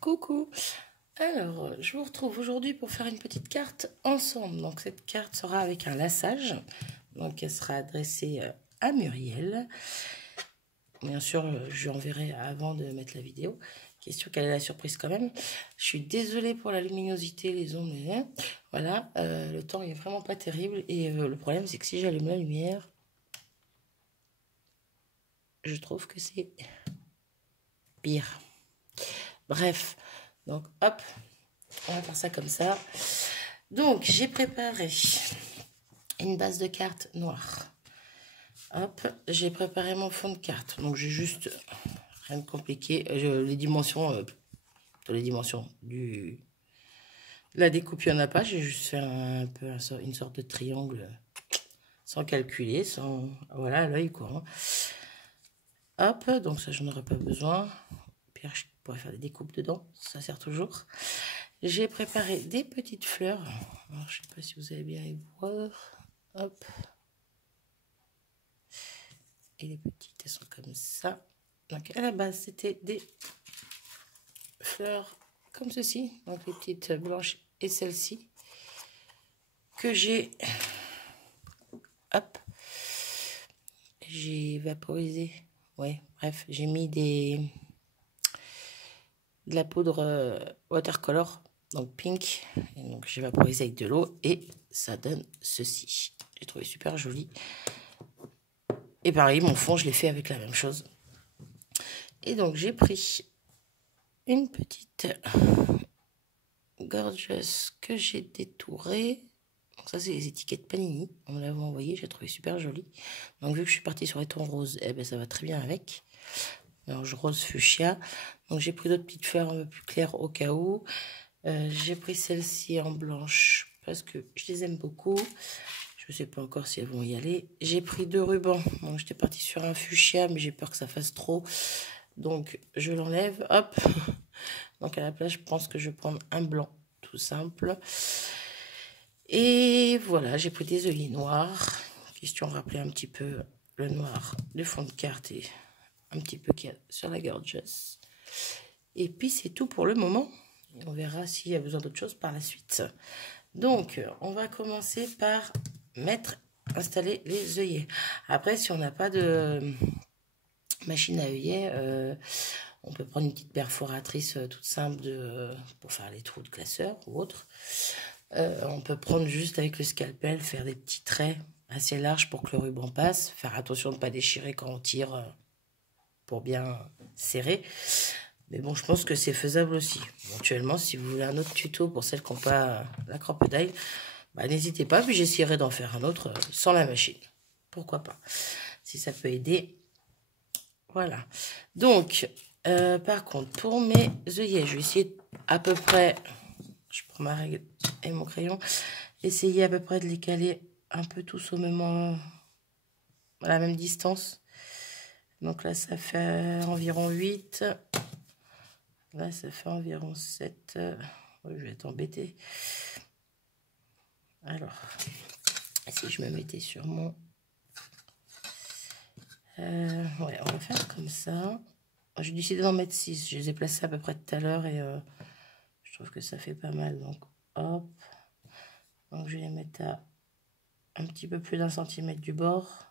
Coucou. Alors, je vous retrouve aujourd'hui pour faire une petite carte ensemble. Donc, cette carte sera avec un laçage. Donc, elle sera adressée à Muriel. Bien sûr, je lui enverrai avant de mettre la vidéo. Question quelle est la surprise quand même. Je suis désolée pour la luminosité, les ondes. Voilà, le temps est vraiment pas terrible. Et le problème, c'est que si j'allume la lumière, je trouve que c'est pire. Bref, donc hop, on va faire ça comme ça. Donc, j'ai préparé une base de cartes noire. Hop, j'ai préparé mon fond de carte. Donc, j'ai juste, rien de compliqué, les dimensions, de la découpe, il n'y en a pas. J'ai juste fait un peu une sorte de triangle sans calculer, sans, voilà, à l'œil, quoi. Hop, donc ça, je n'aurais pas besoin. Puis, je pourrais faire des découpes dedans, ça sert toujours. J'ai préparé des petites fleurs. Alors, je ne sais pas si vous allez bien les voir. Hop. Et les petites, elles sont comme ça. Donc, à la base, c'était des fleurs comme ceci. Donc, les petites blanches et celle-ci. Que j'ai... Hop. J'ai vaporisé. Ouais, bref, j'ai mis de la poudre watercolor. Donc, pink. Et donc, j'ai vaporisé avec de l'eau. Et ça donne ceci. J'ai trouvé super joli. Et pareil, mon fond, je l'ai fait avec la même chose. Et donc, j'ai pris une petite gorgeous que j'ai détourée. Donc ça, c'est les étiquettes Panini. On me l'avait envoyé, j'ai trouvé super joli. Donc, vu que je suis partie sur les tons roses, eh ben, ça va très bien avec. Mélange rose fuchsia. Donc, j'ai pris d'autres petites fleurs un peu plus claires au cas où. J'ai pris celle-ci en blanche parce que je les aime beaucoup. Je ne sais pas encore si elles vont y aller. J'ai pris 2 rubans. Donc, j'étais partie sur un fuchsia, mais j'ai peur que ça fasse trop. Donc, je l'enlève. Hop. Donc, à la place, je pense que je vais prendre un blanc, tout simple. Et voilà, j'ai pris des œillets noirs. Question de rappeler un petit peu le noir du fond de carte et un petit peu qu'il y a sur la gorgeous. Et puis, c'est tout pour le moment. On verra s'il y a besoin d'autre chose par la suite. Donc, on va commencer par installer les œillets. Après, si on n'a pas de machine à œillets, on peut prendre une petite perforatrice toute simple pour faire les trous de classeur ou autre. On peut prendre juste avec le scalpel, faire des petits traits assez larges pour que le ruban passe. Faire attention de ne pas déchirer quand on tire pour bien serrer. Mais bon, je pense que c'est faisable aussi. Éventuellement, si vous voulez un autre tuto pour celles qui n'ont pas la crocodile, bah, n'hésitez pas. Puis j'essaierai d'en faire un autre sans la machine. Pourquoi pas, si ça peut aider. Voilà. Donc, par contre, pour mes œillets, je vais essayer à peu près, je prends ma règle et mon crayon, essayer à peu près de les caler un peu tous au même, à la même distance. Donc là, ça fait environ 8. Là, ça fait environ 7. Je vais être embêtée. Alors, si je me mettais sur mon... ouais, on va faire comme ça. J'ai décidé d'en mettre 6. Je les ai placés à peu près tout à l'heure et je trouve que ça fait pas mal. Donc, hop. Donc, je vais les mettre à un petit peu plus d'1 centimètre du bord.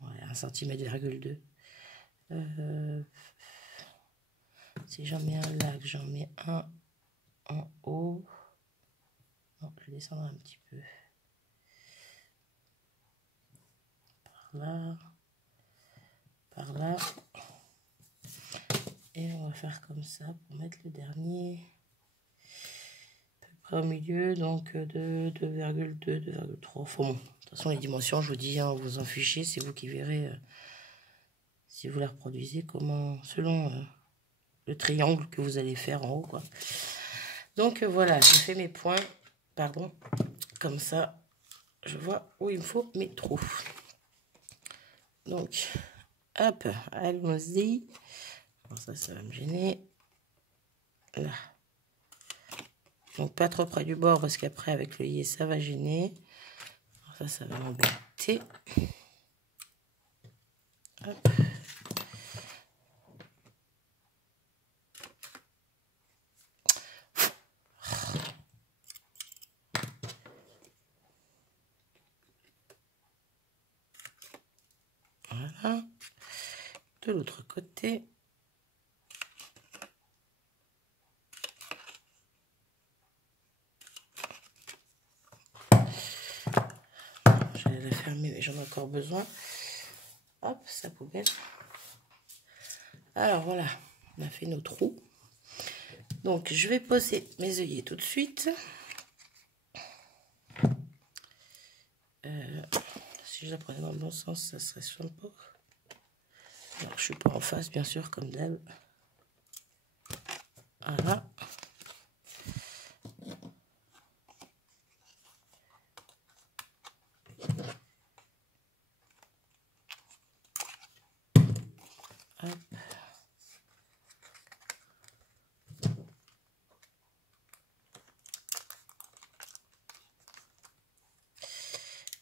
Ouais, 1 centimètre,2. Si j'en mets un là, que j'en mets un en haut. Non, je vais descendre un petit peu. Par là. Par là. Et on va faire comme ça pour mettre le dernier. À peu près au milieu, donc de 2,2, 2,3. Enfin bon, de toute façon, les dimensions, je vous dis, hein, vous en fichez, c'est vous qui verrez si vous la reproduisez, comment, selon le triangle que vous allez faire en haut, quoi. Donc voilà, j'ai fait mes points, pardon, comme ça, je vois où il me faut mes trous. Donc, hop, allons-y. Ça va me gêner. Là. Donc, pas trop près du bord, parce qu'après, avec le yé, ça va gêner. Ça va m'embêter. Hop. de l'autre côté. J'allais la fermer, mais j'en ai encore besoin. Hop, sa poubelle. Alors voilà, on a fait nos trous. Donc je vais poser mes œillets tout de suite. Si je la prenais dans le bon sens, ça serait sympa. Alors je suis pas en face, bien sûr, comme d'hab. Voilà. Hop.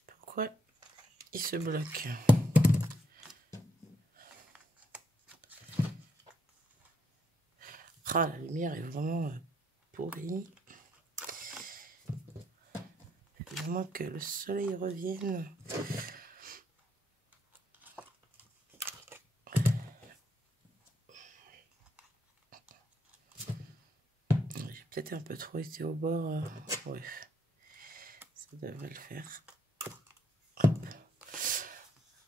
Pourquoi il se bloque? Ah, la lumière est vraiment pourrie. Évidemment que le soleil revienne. J'ai peut-être un peu trop été au bord. Ouais, ça devrait le faire. Hop.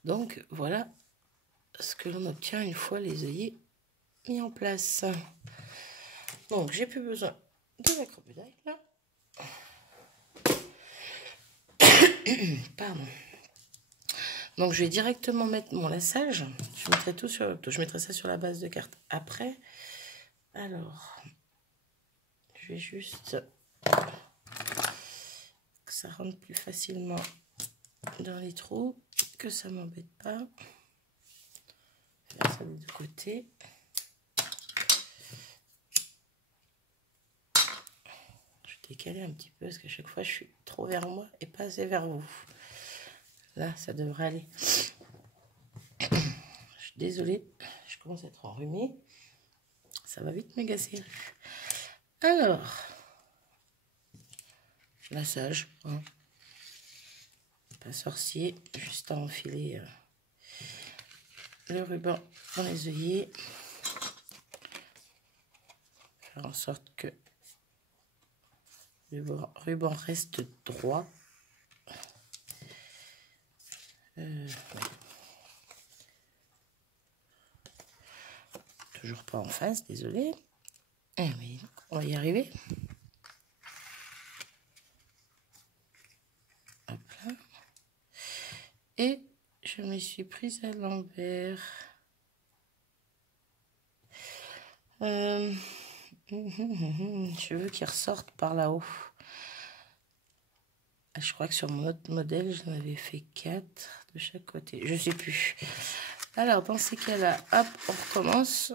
Donc voilà ce que l'on obtient une fois les œillets mis en place. Donc j'ai plus besoin de la crocodile là. Pardon. Donc je vais directement mettre mon lassage. Je mettrai tout sur, je mettrai ça sur la base de carte après. Alors, je vais juste que ça rentre plus facilement dans les trous, que ça m'embête pas. Faire ça des deux côtés. Je vais décaler un petit peu parce qu'à chaque fois je suis trop vers moi et pas assez vers vous. Là, ça devrait aller. Je suis désolée, je commence à être enrhumée. Ça va vite m'agacer. Alors, lassage, hein. Pas sorcier, juste à enfiler le ruban dans les œillets. Faire en sorte que le ruban reste droit. Ouais. Toujours pas en face, désolé. Eh oui, on va y arriver. Hop là. Et je me suis prise à l'envers. Je veux qu'ils ressortent par là-haut. Je crois que sur mon autre modèle, j'en avais fait 4 de chaque côté. Je sais plus. Alors, dans ces cas-là, hop, on recommence.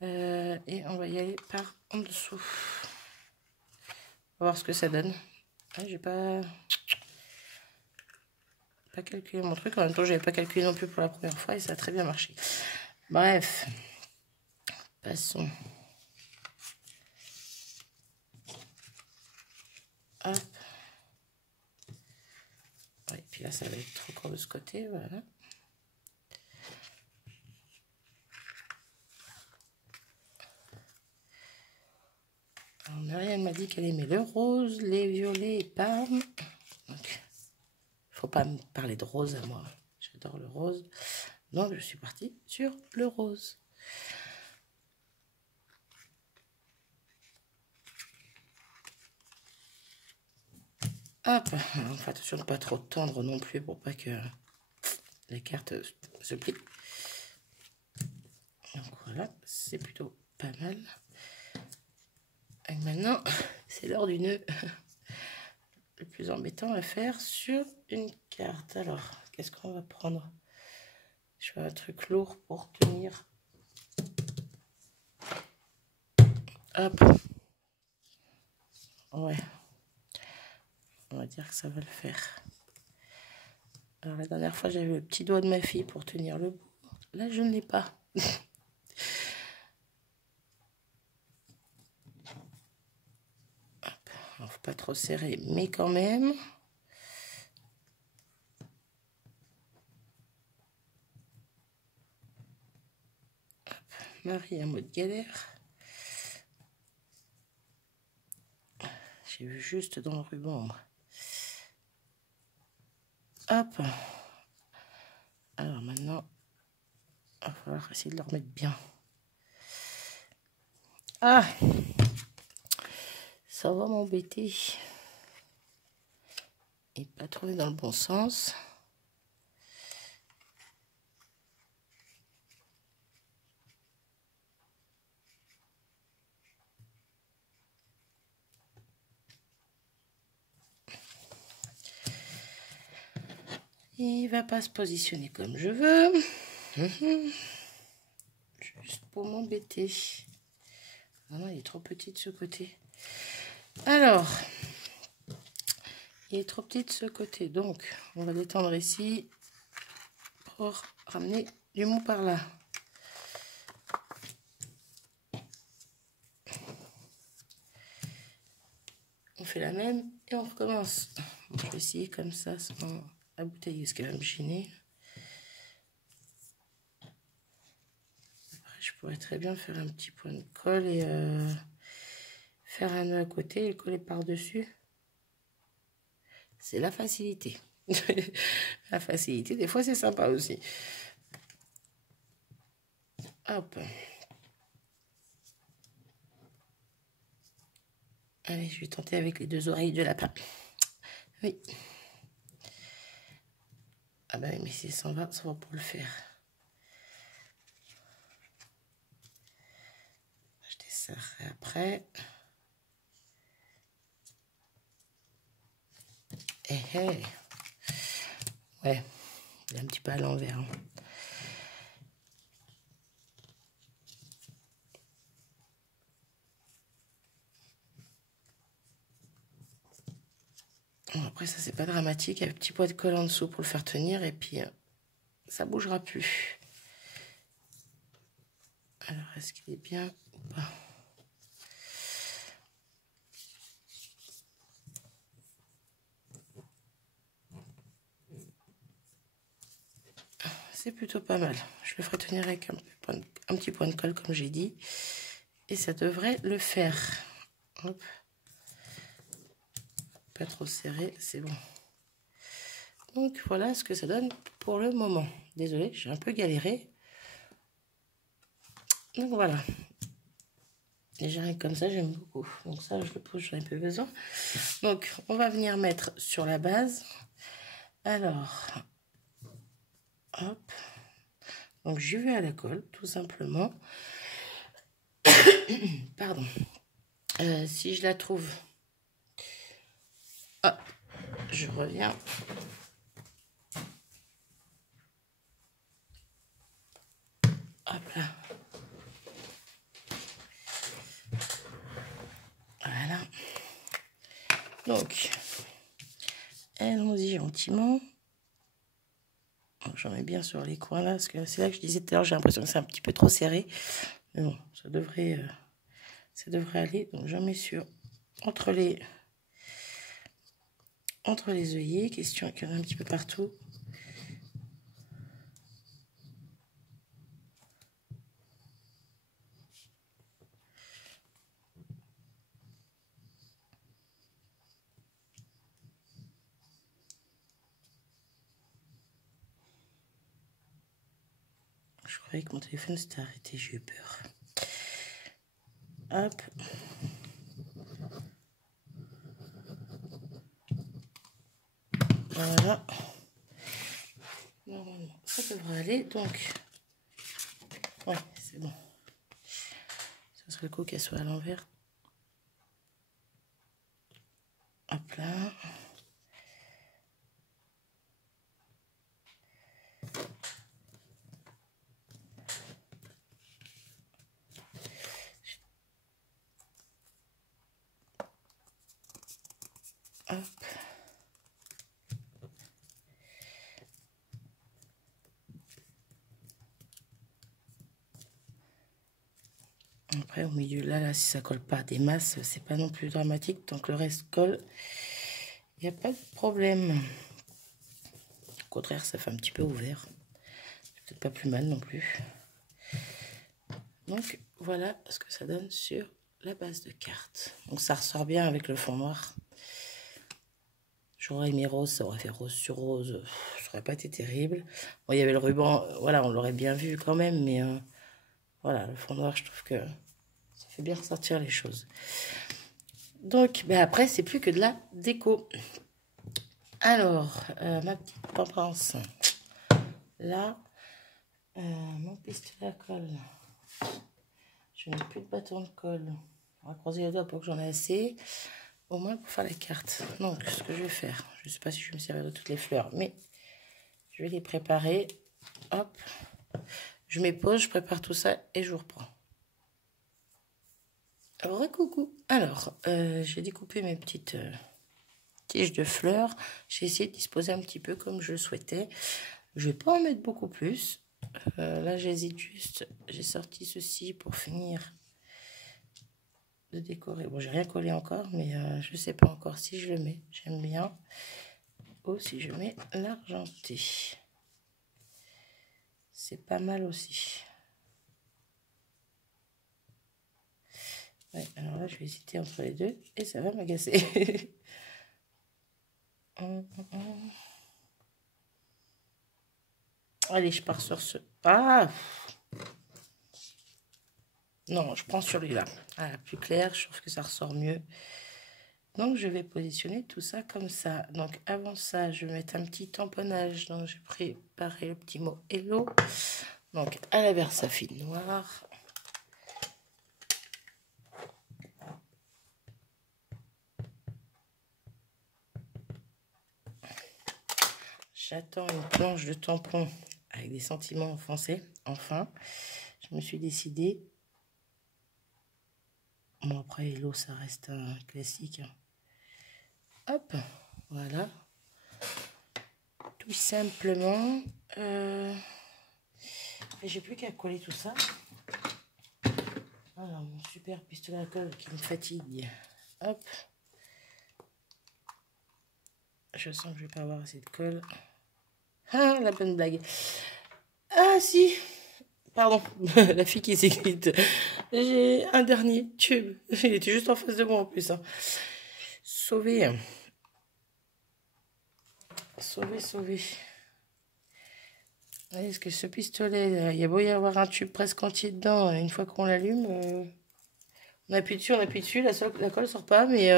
Et on va y aller par en dessous. On va voir ce que ça donne. Ah, j'ai pas calculé mon truc. En même temps, j'avais pas calculé non plus pour la première fois et ça a très bien marché. Bref. Passons. Hop. Ouais, puis là, ça va être trop court de ce côté. Voilà. Alors, Marianne m'a dit qu'elle aimait le rose, les violets et parme. Donc, faut pas me parler de rose à moi. J'adore le rose. Donc, je suis partie sur le rose. Hop. On fait attention de ne pas trop tendre non plus pour pas que la carte se plie. Donc voilà, c'est plutôt pas mal. Et maintenant, c'est l'heure du nœud le plus embêtant à faire sur une carte. Alors, qu'est-ce qu'on va prendre? Je veux un truc lourd pour tenir. Hop. Ouais. On va dire que ça va le faire. Alors, la dernière fois, j'avais le petit doigt de ma fille pour tenir le bout. Là, je ne l'ai pas. Alors, faut pas trop serrer, mais quand même. Marie en mode galère. J'ai vu juste dans le ruban, moi. Hop. Alors maintenant, il va falloir essayer de le remettre bien. Ah, ça va m'embêter. Et pas tourner dans le bon sens. Il va pas se positionner comme je veux. Juste pour m'embêter. Ah non, il est trop petit de ce côté. Alors, il est trop petit de ce côté. Donc, on va l'étendre ici pour ramener du mou par là. On fait la même et on recommence. Je vais essayer comme ça sans la bouteille, ce qui va me gêner. Après, je pourrais très bien faire un petit point de colle et faire un nœud à côté et le coller par-dessus. C'est la facilité. La facilité, des fois, c'est sympa aussi. Hop. Allez, je vais tenter avec les 2 oreilles de lapin. Oui. Ah ben, mais si ça va pour le faire. Je desserrerai après. Ouais, il est un petit peu à l'envers. Hein. Bon, après, ça, c'est pas dramatique. Il y a un petit poids de colle en dessous pour le faire tenir. Et puis, ça bougera plus. Alors, est-ce qu'il est bien ou pas? C'est plutôt pas mal. Je le ferai tenir avec un petit point de colle, comme j'ai dit. Et ça devrait le faire. Hop. Pas trop serré, c'est bon. Donc, voilà ce que ça donne pour le moment. Désolée, j'ai un peu galéré. Donc, voilà. Déjà, comme ça, j'aime beaucoup. Donc, ça, je le pose, j'en ai peu besoin. Donc, on va venir mettre sur la base. Alors, hop. Donc, je vais à la colle, tout simplement. Pardon. Si je la trouve... Hop, je reviens. Hop là. Voilà. Donc, allons-y gentiment. J'en mets bien sur les coins là, parce que c'est là que je disais tout à l'heure, j'ai l'impression que c'est un petit peu trop serré. Mais bon, ça devrait aller. Donc j'en mets sur entre les œillets, question qu'il y en a un petit peu partout. Je croyais que mon téléphone s'était arrêté, j'ai eu peur. Hop. Voilà. Normalement, ça devrait aller. Donc, ouais, c'est bon. Ça serait le coup qu'elle soit à l'envers. Hop là. Hop. Après, au milieu, là, si ça colle pas des masses, c'est pas non plus dramatique. Tant que le reste colle, il n'y a pas de problème. Au contraire, ça fait un petit peu ouvert. C'est peut-être pas plus mal non plus. Donc voilà ce que ça donne sur la base de carte. Donc ça ressort bien avec le fond noir. J'aurais aimé rose, ça aurait fait rose sur rose, ça aurait pas été terrible. Bon, il y avait le ruban, voilà, on l'aurait bien vu quand même, mais voilà, le fond noir, je trouve que ça fait bien ressortir les choses. Donc, ben après, c'est plus que de la déco. Alors, ma petite pampance. Là, mon pistolet à colle. Je n'ai plus de bâton de colle. On va croiser les doigts pour que j'en ai assez. Au moins pour faire la carte. Donc, ce que je vais faire, je ne sais pas si je vais me servir de toutes les fleurs, mais je vais les préparer. Hop. Je mets pause, je prépare tout ça et je vous reprends. Coucou. Alors, j'ai découpé mes petites tiges de fleurs. J'ai essayé de disposer un petit peu comme je le souhaitais. Je vais pas en mettre beaucoup plus. Là, j'hésite juste. J'ai sorti ceci pour finir de décorer. Bon, j'ai rien collé encore, mais je sais pas encore si je le mets. J'aime bien. Ou si je mets l'argenté. C'est pas mal aussi. Ouais, alors là, je vais hésiter entre les deux et ça va m'agacer. Allez, je pars sur ce. Ah! Non, je prends sur celui-là. Ah, plus clair, je trouve que ça ressort mieux. Donc, je vais positionner tout ça comme ça. Donc, avant ça, je vais mettre un petit tamponnage. Donc, j'ai préparé le petit mot Hello. Donc, à la Versafine noire. J'attends une planche de tampon avec des sentiments enfoncés. Enfin, je me suis décidée. Bon, après, Hello, ça reste un classique. Hop, voilà. Tout simplement. J'ai plus qu'à coller tout ça. Voilà, mon super pistolet à colle qui me fatigue. Hop. Je sens que je vais pas avoir assez de colle. Ah, la bonne blague. Ah, si. Pardon, la fille qui s'écrit. J'ai un dernier tube. Il était juste en face de moi en plus. Hein. Sauvé. Sauvé, sauvé. Est-ce que ce pistolet, il y a beau y avoir un tube presque entier dedans, une fois qu'on l'allume, on appuie dessus, la colle sort pas, mais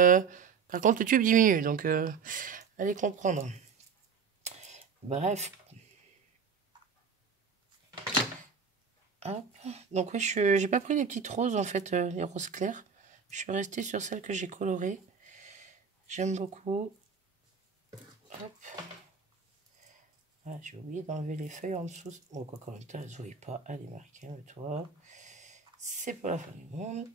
par contre le tube diminue, donc allez comprendre. Bref. Hop. Donc oui, j'ai pas pris les petites roses en fait, les roses claires. Je suis restée sur celles que j'ai colorées. J'aime beaucoup. Hop. Ah, j'ai oublié d'enlever les feuilles en dessous. Bon, quoi, en même temps, elles ne se voient pas. Allez, Marie, calme-toi. C'est pas la fin du monde.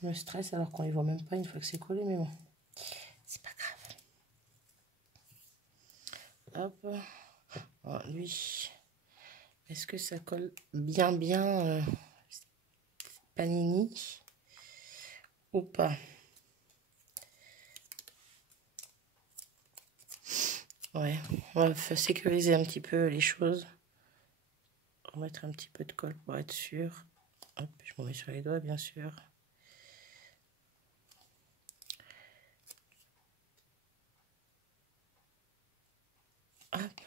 Je me stresse alors qu'on les voit même pas une fois que c'est collé, mais bon. C'est pas grave. Hop. Oh, lui. Est-ce que ça colle bien panini ou pas? Ouais, on va sécuriser un petit peu les choses. Remettre un petit peu de colle pour être sûr. Hop, je me mets sur les doigts, bien sûr. Hop.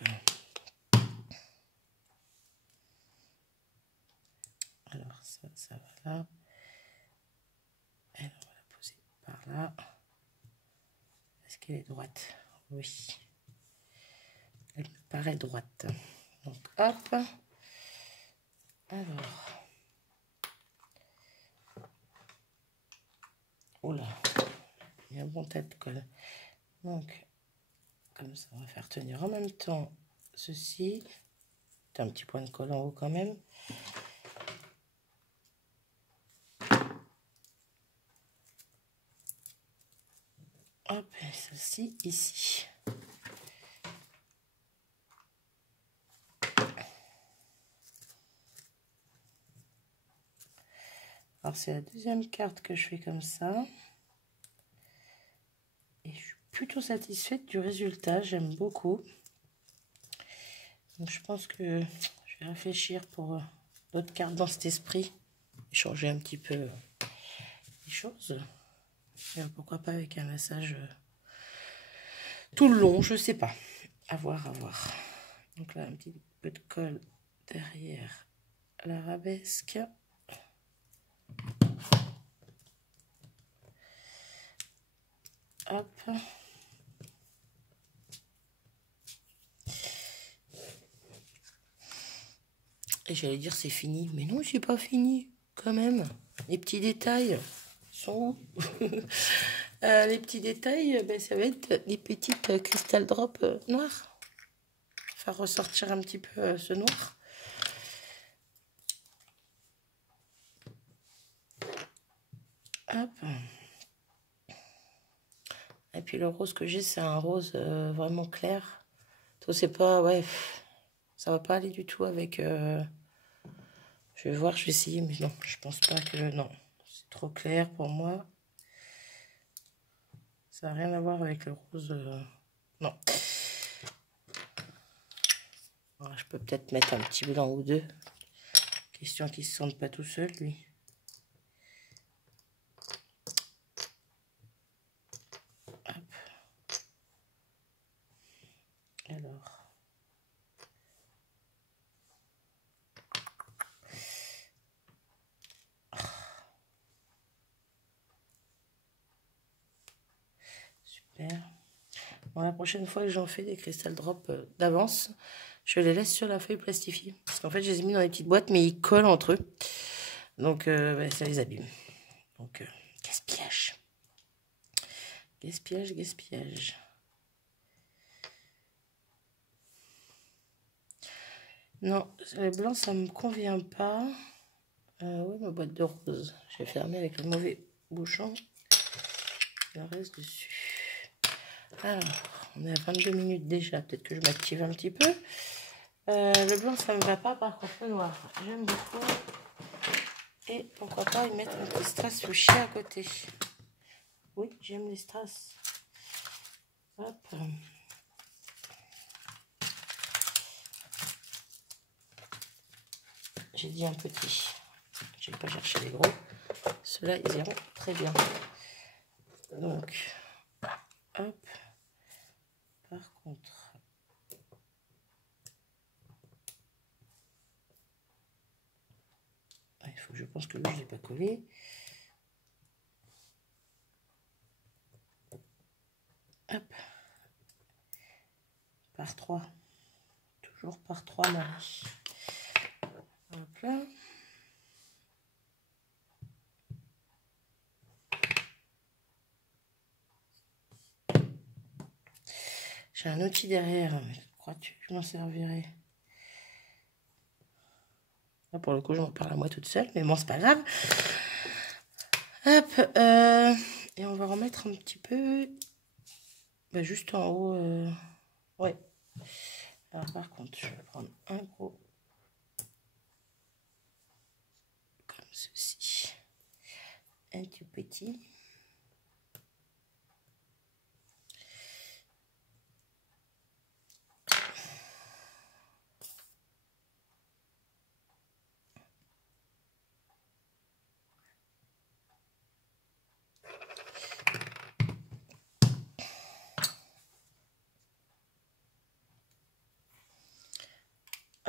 Alors ça va là. Et on va la poser par là. Est-ce qu'elle est droite? Oui. Elle me paraît droite. Donc hop. Alors. Oula. Il y a un bon tas de colle. Donc, comme ça, on va faire tenir en même temps ceci. T'as un petit point de colle en haut quand même. Hop, et celle-ci ici. Alors, c'est la deuxième carte que je fais comme ça. Et je suis plutôt satisfaite du résultat. J'aime beaucoup. Donc, je pense que je vais réfléchir pour d'autres cartes dans cet esprit. Changer un petit peu les choses. Et pourquoi pas avec un massage tout le long, je sais pas. À voir, à voir. Donc là, un petit peu de colle derrière l'arabesque. Hop. Et j'allais dire c'est fini, mais non, c'est pas fini quand même. Les petits détails sont où? Les petits détails, ben, ça va être des petites crystal drops noires. Faire ressortir un petit peu ce noir. Hop. Et puis le rose que j'ai, c'est un rose vraiment clair. Toi, c'est pas, ouais, ça va pas aller du tout avec. Je vais voir, je vais essayer, mais non, je pense pas que non, c'est trop clair pour moi. Ça n'a rien à voir avec le rose. Non. Alors, je peux peut-être mettre un petit blanc ou deux. Question qu'il ne se sente pas tout seul, lui. Hop. Alors. Super. Bon, la prochaine fois que j'en fais des crystal drops d'avance, je les laisse sur la feuille plastifiée. Parce qu'en fait, je les ai mis dans des petites boîtes, mais ils collent entre eux. Donc, ouais, ça les abîme. Donc, gaspillage. Gaspillage, gaspillage. Non, le blanc, ça me convient pas. Oui, ma boîte de rose. J'ai fermé avec le mauvais bouchon. Il en reste dessus. Alors, on est à 22 minutes déjà. Peut-être que je m'active un petit peu. Le blanc, ça me va pas. Par contre, le noir, j'aime beaucoup. Et pourquoi pas y mettre un petit strass fuchsia à côté. Oui, j'aime les strass. Hop. J'ai dit un petit. Je vais pas chercher les gros. Ceux-là, ils iront très bien. Donc, hop. Par contre, il faut que je pense que lui, je ne l'ai pas collé. Hop. Par 3. Toujours par 3, Marie. Hop là. J'ai un outil derrière. Crois-tu que je m'en servirai? Là, pour le coup, je m'en parle à moi toute seule, mais bon, c'est pas grave. Hop. Et on va remettre un petit peu juste en haut. Ouais. Alors, par contre, je vais prendre un gros comme ceci. Un tout petit.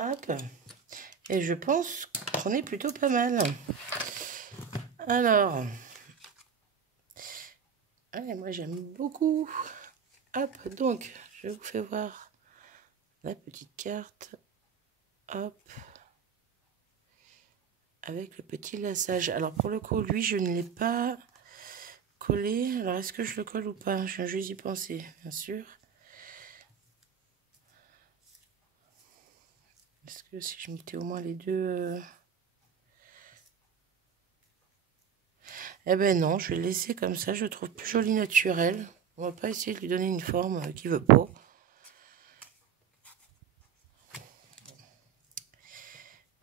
Hop. Et je pense qu'on est plutôt pas mal. Alors. Allez, moi j'aime beaucoup. Hop, donc, je vous fais voir la petite carte. Hop. Avec le petit lassage. Alors, pour le coup, lui, je ne l'ai pas collé. Alors, est-ce que je le colle ou pas? Je viens juste y penser, bien sûr. Est-ce que si je mettais au moins les deux... Eh ben non, je vais le laisser comme ça. Je le trouve plus joli naturel. On va pas essayer de lui donner une forme qu'il veut pas.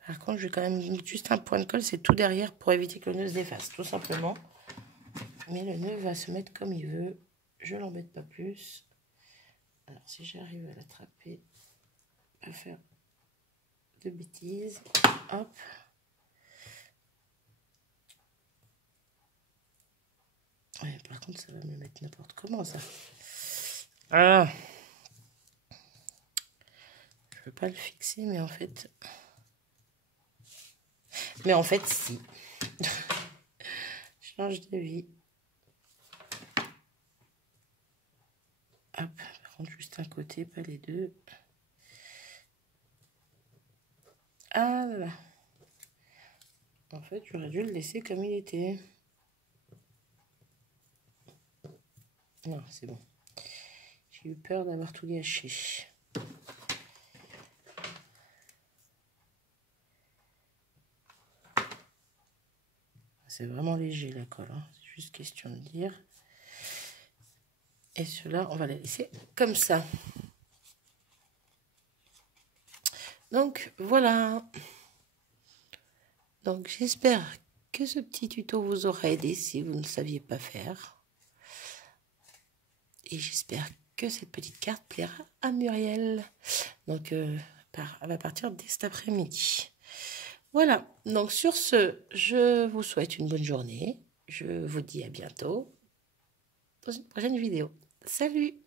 Par contre, je vais quand même mettre juste un point de colle. C'est tout derrière pour éviter que le nœud se défasse, tout simplement. Mais le nœud va se mettre comme il veut. Je l'embête pas plus. Alors, si j'arrive à l'attraper, à faire de bêtises. Hop. Ouais, par contre, ça va me mettre n'importe comment, ça. Ah. Je veux pas le fixer, mais en fait... si. Change de vie. Hop, par contre, juste un côté, pas les deux. Ah là là. En fait, j'aurais dû le laisser comme il était. Non, c'est bon. J'ai eu peur d'avoir tout gâché. C'est vraiment léger la colle, hein. C'est juste question de dire. Et cela, on va les laisser comme ça. Donc, voilà. Donc, j'espère que ce petit tuto vous aura aidé si vous ne saviez pas faire. Et j'espère que cette petite carte plaira à Muriel. Donc, elle va partir dès cet après-midi. Voilà. Donc, sur ce, je vous souhaite une bonne journée. Je vous dis à bientôt dans une prochaine vidéo. Salut!